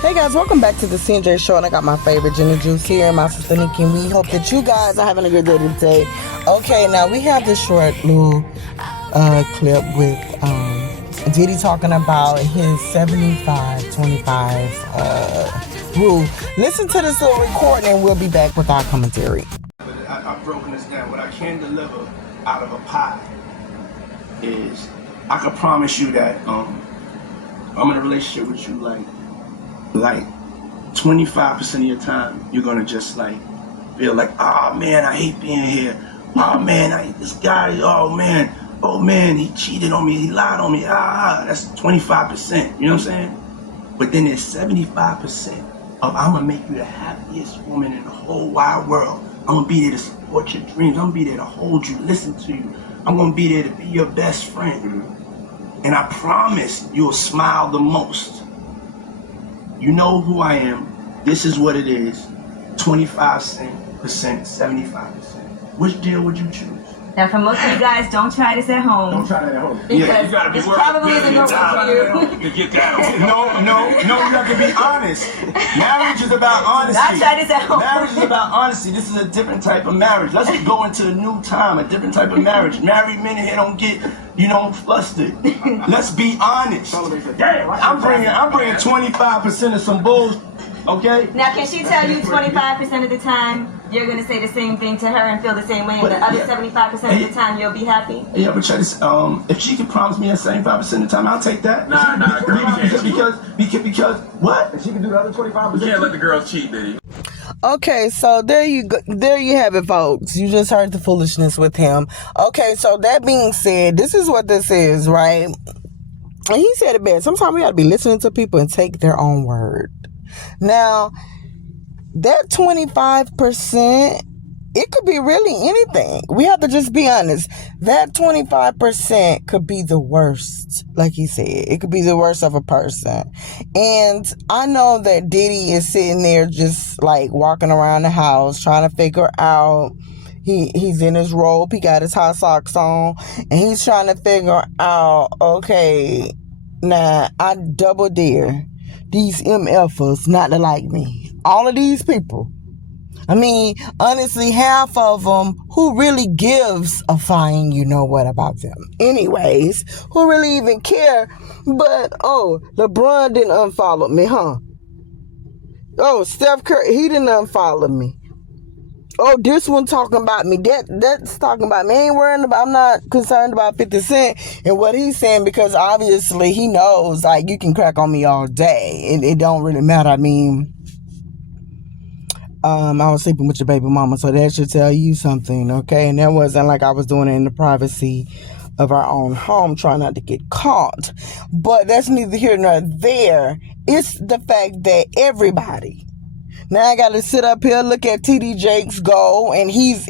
Hey guys, welcome back to the CNJ Show, and I got my favorite Gin and Juice here, my sister Nikki, and we hope that you guys are having a good day today. Okay, now we have this short little clip with Diddy talking about his 75-25 rule. Listen to this little recording, and we'll be back with our commentary. I've broken this down. What I can deliver out of a pie is I can promise you that I'm in a relationship with you like 25% of your time you're gonna just like feel like, oh man, I hate being here. Oh man, I hate this guy. Oh man, he cheated on me, he lied on me. That's 25%. You know what I'm saying? But then there's 75% of I'm gonna make you the happiest woman in the whole wide world. I'm gonna be there to support your dreams. I'm gonna be there to hold you, listen to you. I'm gonna be there to be your best friend. And I promise you'll smile the most. You know who I am. This is what it is. 25%, 75%. Which deal would you choose? Now, for most of you guys, don't try this at home. Don't try that at home. Because you gotta be probably isn't going to to get that. No, you have to be honest. Marriage is about honesty. Not try this at home. Marriage is about honesty. This is a different type of marriage. Let's go into a new time, a different type of marriage. Married men here don't get, flustered. Let's be honest. I'm bringing 25% of some bulls. Okay? Now, can she tell you 25% of the time you're going to say the same thing to her and feel the same way, and the other 75% of the time you'll be happy? Yeah, but check this. If she can promise me that 75% of the time, I'll take that. Nah, because what? If she can do the other 25%. You can't let the girls cheat, Diddy. Okay, so there you go. There you have it, folks. You just heard the foolishness with him. Okay, so that being said, this is what this is, right? And he said it best. Sometimes we got to be listening to people and take their own word. Now, that 25%, it could be really anything. We have to just be honest. That 25% could be the worst, like he said. It could be the worst of a person. And I know that Diddy is sitting there just like walking around the house trying to figure out. He's in his robe. He got his hot socks on. And he's trying to figure out, okay, now I double dare these MFers not to like me. All of these people. I mean, honestly, half of them, who really gives a flying you know what about them? Anyways, who really even care? But, LeBron didn't unfollow me, huh? Oh, Steph Curry, he didn't unfollow me. Oh, this one talking about me. That's talking about me. I'm not concerned about 50 Cent and what he's saying, because obviously he knows, like, you can crack on me all day. It don't really matter. I mean, I was sleeping with your baby mama, so that should tell you something, okay? And that wasn't like I was doing it in the privacy of our own home, trying not to get caught. But that's neither here nor there. It's the fact that everybody. Now I gotta sit up here, look at TD Jakes go, and he's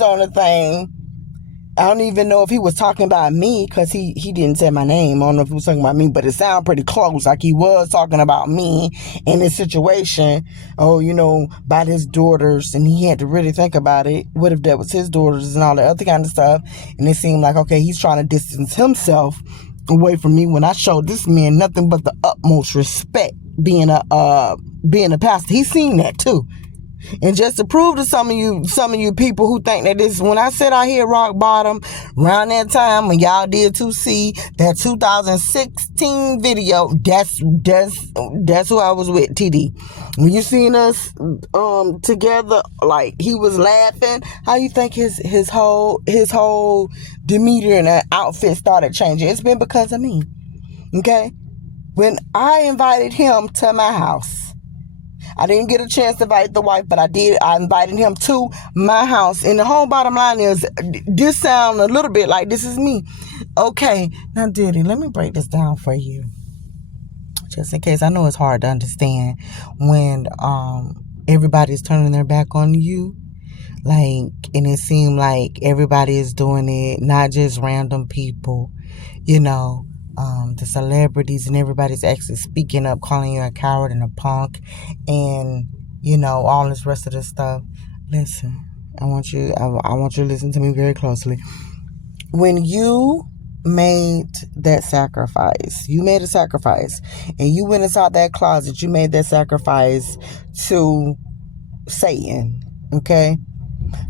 on the thing. I don't even know if he was talking about me, because he didn't say my name. I don't know if he was talking about me, but it sounded pretty close, like he was talking about me in this situation. About his daughters, and he had to really think about it. What if that was his daughters and all that other kind of stuff? And it seemed like, okay, he's trying to distance himself away from me when I showed this man nothing but the utmost respect, being a pastor. He's seen that too. And just to prove to some of you people who think that this, when I said I hit rock bottom around that time when y'all did see that 2016 video, that's who I was with, TD. When you seen us together, like he was laughing, how you think his whole demeanor and outfit started changing? It's been because of me. Okay? When I invited him to my house, I didn't get a chance to invite the wife, but I did. I invited him to my house. And the whole bottom line is, this sound a little bit like this is me. Okay, now Diddy, let me break this down for you. Just in case. I know it's hard to understand when everybody's turning their back on you. And it seemed like everybody is doing it, not just random people, the celebrities, and everybody's actually speaking up, calling you a coward and a punk, and all this rest of this stuff. Listen, I want you to listen to me very closely. When you made that sacrifice. You made a sacrifice. And you went inside that closet. You made that sacrifice to Satan. Okay?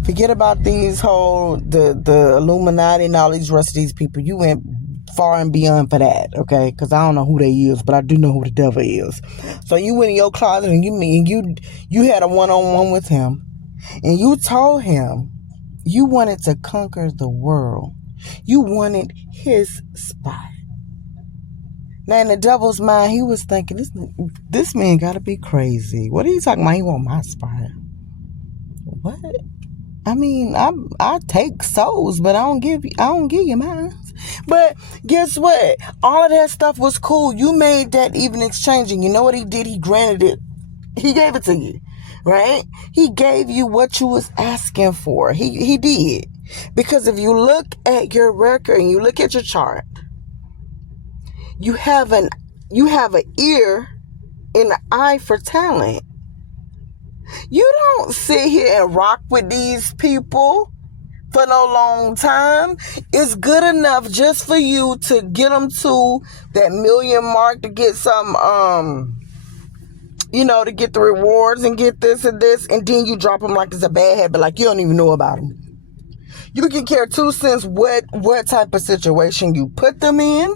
Forget about these the Illuminati and all these rest of these people. You went far and beyond for that, okay? Because I don't know who they is, but I do know who the devil is. So you went in your closet and you had a one-on-one with him, and you told him you wanted to conquer the world. You wanted his spot. Now in the devil's mind, he was thinking, this man gotta be crazy. What are you talking about? He want my spot. What? I mean, I take souls, but I don't give you mine. But guess what? All of that stuff was cool. You made that even exchanging. You know what he did? He granted it. He gave it to you, right? He gave you what you was asking for. He did. Because if you look at your record and you look at your chart, you have an ear and an eye for talent. You don't sit here and rock with these people for no long time. It's good enough just for you to get them to that million mark, to get some, to get the rewards and get this and this, and then you drop them like it's a bad habit, like you don't even know about them. You can care 2 cents what type of situation you put them in,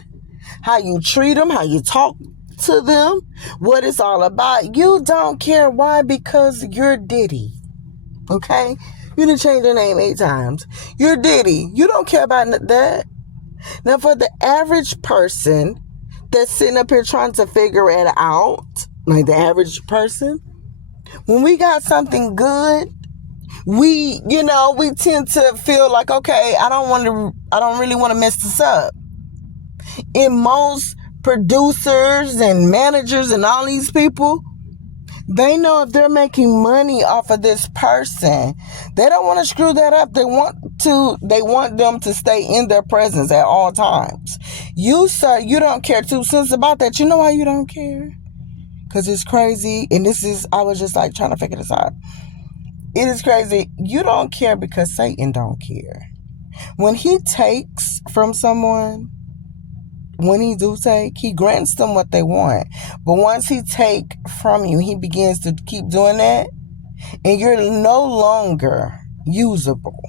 how you treat them, how you talk to them, what it's all about. You don't care. Why? Because you're Diddy. Okay? You didn't change your name 8 times. You're Diddy. You don't care about that. Now, for the average person that's sitting up here trying to figure it out, like the average person, when we got something good, we tend to feel like, okay, I don't really want to mess this up. In most producers and managers and all these people, they know if they're making money off of this person, they don't want to screw that up. They want them to stay in their presence at all times. You, sir, you don't care 2 cents about that. You know why you don't care? Because it's crazy. And I was just like trying to figure this out. It is crazy. You don't care because Satan don't care. When he takes from someone, he grants them what they want. But once he take from you, he begins to keep doing that, and you're no longer usable.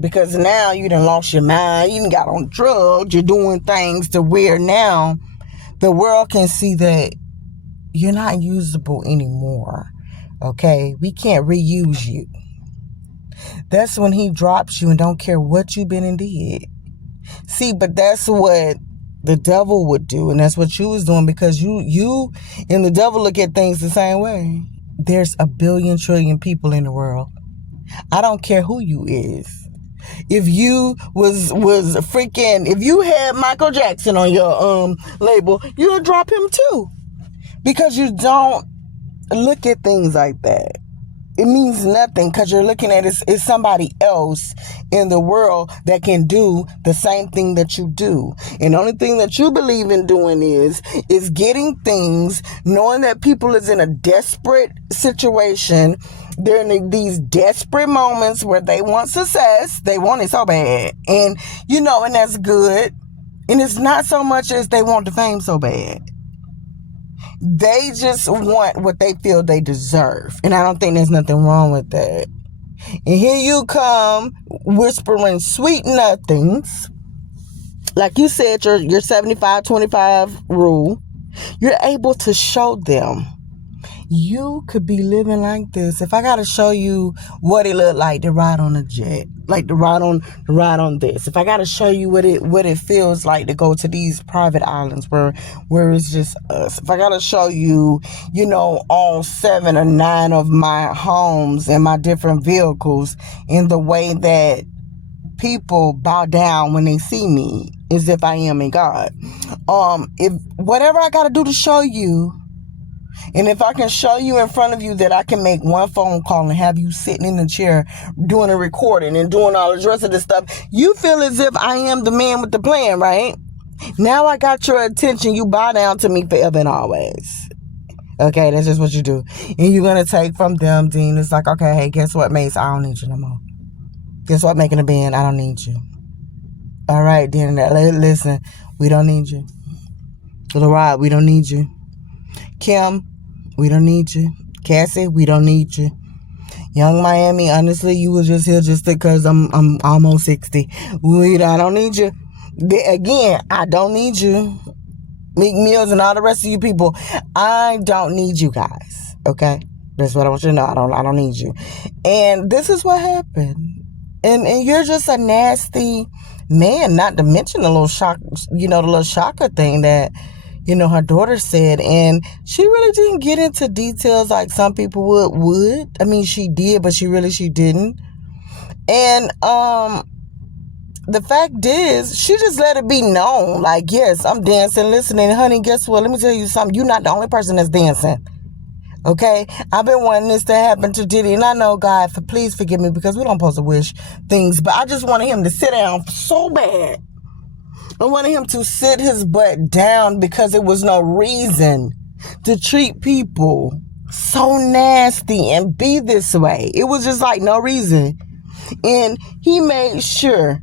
Because now you done lost your mind, you done got on drugs, you're doing things to where now the world can see that you're not usable anymore. Okay? We can't reuse you. That's when he drops you and don't care what you've been and did. See, but that's what the devil would do, and that's what you was doing, because you and the devil look at things the same way. There's a billion trillion people in the world. I don't care who you is. If you was freaking, if you had Michael Jackson on your label, you would drop him too, because you don't look at things like that. It means nothing, because you're looking at it as somebody else in the world that can do the same thing that you do. And the only thing that you believe in doing is getting things, knowing that people is in a desperate situation. They're in these desperate moments where they want success. They want it so bad. And, and that's good. And it's not so much as they want the fame so bad. They just want what they feel they deserve. And I don't think there's nothing wrong with that. And here you come whispering sweet nothings. Like you said, your 75-25 rule. You're able to show them you could be living like this. If I got to show you what it looked like to ride on a jet, like to ride on this. If I got to show you what it feels like to go to these private islands where it's just us. If I got to show you, all 7 or 9 of my homes and my different vehicles in the way that people bow down when they see me, as if I am in God. If whatever I got to do to show you, and if I can show you in front of you that I can make one phone call and have you sitting in the chair doing a recording and doing all the rest of this stuff, you feel as if I am the man with the plan, right? Now I got your attention. You bow down to me forever and always. Okay, that's just what you do. And you're going to take from them, Dean. It's like, okay, hey, guess what, Mace? I don't need you no more. Guess what, making a band? I don't need you. All right, then. Listen, we don't need you. LaRod, we don't need you. Kim, we don't need you. Cassie, we don't need you. Young Miami, honestly, you was just here just because I'm almost 60. I don't need you. Again, I don't need you. Meek Mills and all the rest of you people, I don't need you guys. Okay? That's what I want you to know. I don't need you. And this is what happened. And you're just a nasty man, not to mention the little shock, the little shocker thing that, her daughter said. And she really didn't get into details like some people would. I mean, she did, but she didn't. And the fact is, she just let it be known. Like, yes, I'm dancing, listening. Honey, guess what? Let me tell you something. You're not the only person that's dancing. Okay? I've been wanting this to happen to Diddy. And I know, God, please forgive me because we don't supposed to wish things. But I just wanted him to sit down so bad. I wanted him to sit his butt down because there was no reason to treat people so nasty and be this way. It was just like no reason. And he made sure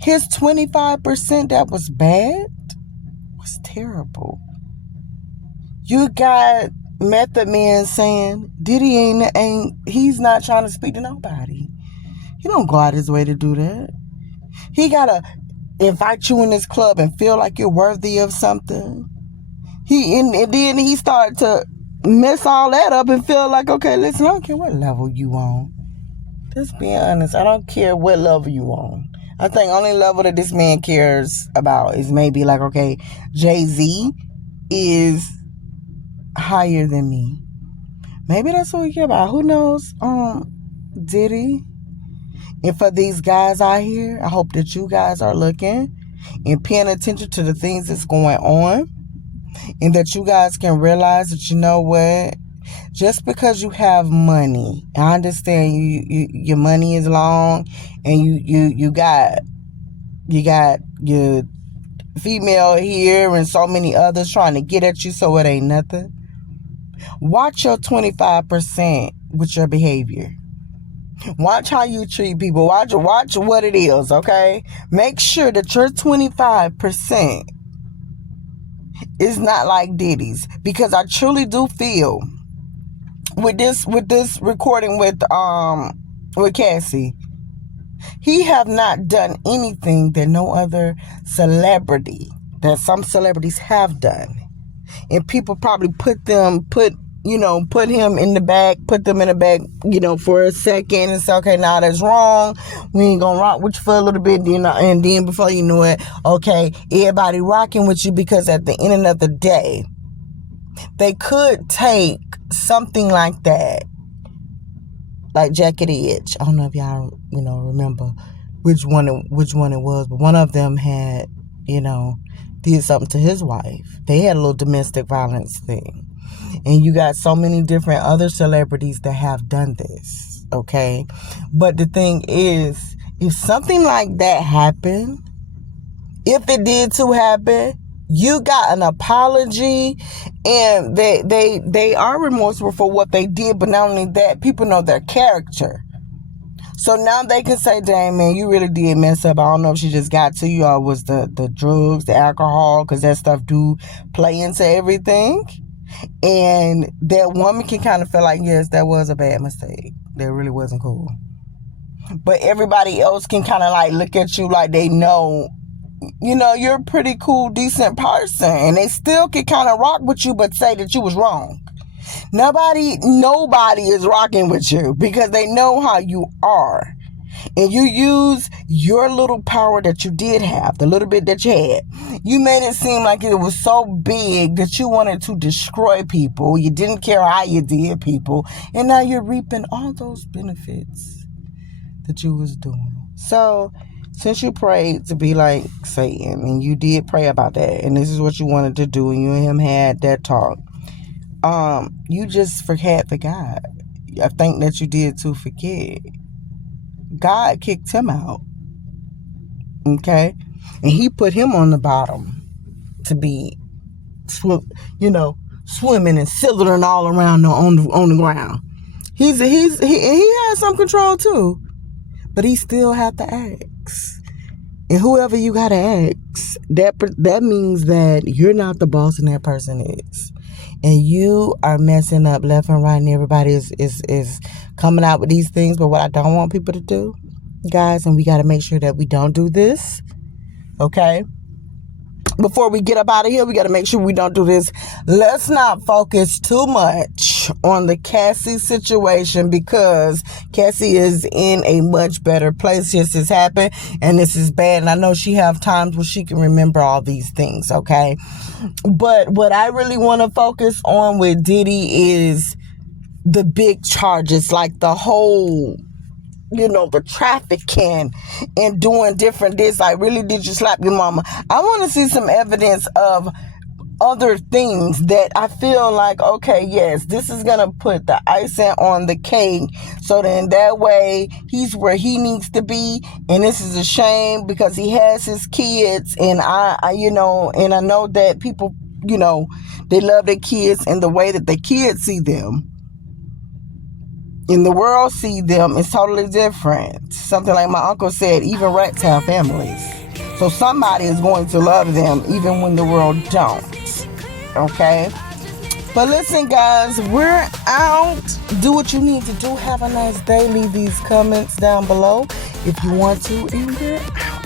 his 25% that was bad was terrible. You got Method Man saying Diddy he's not trying to speak to nobody. He don't go out his way to do that. He gotta invite you in this club and feel like you're worthy of something. And then he started to mess all that up and feel like, okay, listen, I don't care what level you on. Just be honest. I don't care what level you on. I think only level that this man cares about is maybe like, okay, Jay-Z is higher than me. Maybe that's what we care about. Who knows? Diddy. And for these guys out here, I hope that you guys are looking and paying attention to the things that's going on, and that you guys can realize that, you know what, just because you have money, I understand your money is long, and you got your female here and so many others trying to get at you, so it ain't nothing. Watch your 25% with your behavior. Watch how you treat people. Watch what it is, okay? Make sure that your 25% is not like Diddy's, because I truly do feel with this recording with Cassie, he have not done anything that no other celebrity, that some celebrities have done, and people probably put him in the back, put them in the back, for a second and say, okay, now that's wrong. We ain't gonna rock with you for a little bit, and then before you know it, okay, everybody rocking with you, because at the end of the day, they could take something like that, like Jacket Edge. I don't know if y'all, remember which one it was, but one of them had, did something to his wife. They had a little domestic violence thing. And you got so many different other celebrities that have done this, okay? But the thing is, if something like that happened, if it did to happen, you got an apology, and they are remorseful for what they did. But not only that, people know their character. So now they can say, dang, man, you really did mess up. I don't know if she just got to you or was the drugs, the alcohol, because that stuff do play into everything. And that woman can kind of feel like, yes, that was a bad mistake. That really wasn't cool. But everybody else can kind of like look at you like they know, you're a pretty cool, decent person. And they still can kind of rock with you, but say that you was wrong. Nobody is rocking with you because they know how you are. And you use your little power that you did have, the little bit that you had. You made it seem like it was so big that you wanted to destroy people. You didn't care how you did people. And now you're reaping all those benefits that you was doing. So, since you prayed to be like Satan, and you did pray about that, and this is what you wanted to do, and you and him had that talk, you just forgot the God. I think that you did to forget. God kicked him out, okay, and he put him on the bottom to be, swimming and slithering all around on the ground. He has some control too, but he still have to ask. And whoever you gotta ask, that means that you're not the boss and that person is. And you are messing up left and right, and everybody is coming out with these things. But what I don't want people to do, guys, and we got to make sure that we don't do this, okay? Before we get up out of here, we got to make sure we don't do this. Let's not focus too much on the Cassie situation, because Cassie is in a much better place. This has happened and this is bad. And I know she have times where she can remember all these things, okay? But what I really want to focus on with Diddy is the big charges, like the whole, the trafficking and doing different this. Like, really, did you slap your mama? I want to see some evidence of other things that I feel like, okay, yes, this is going to put the icing on the cake, so then that way he's where he needs to be. And this is a shame because he has his kids, and I and I know that people, they love their kids in the way that the kids see them. In the world see them is totally different. Something like my uncle said, even rats have families. So somebody is going to love them even when the world don't. Okay? But listen, guys, we're out. Do what you need to do. Have a nice day. Leave these comments down below if you want to. And we're out.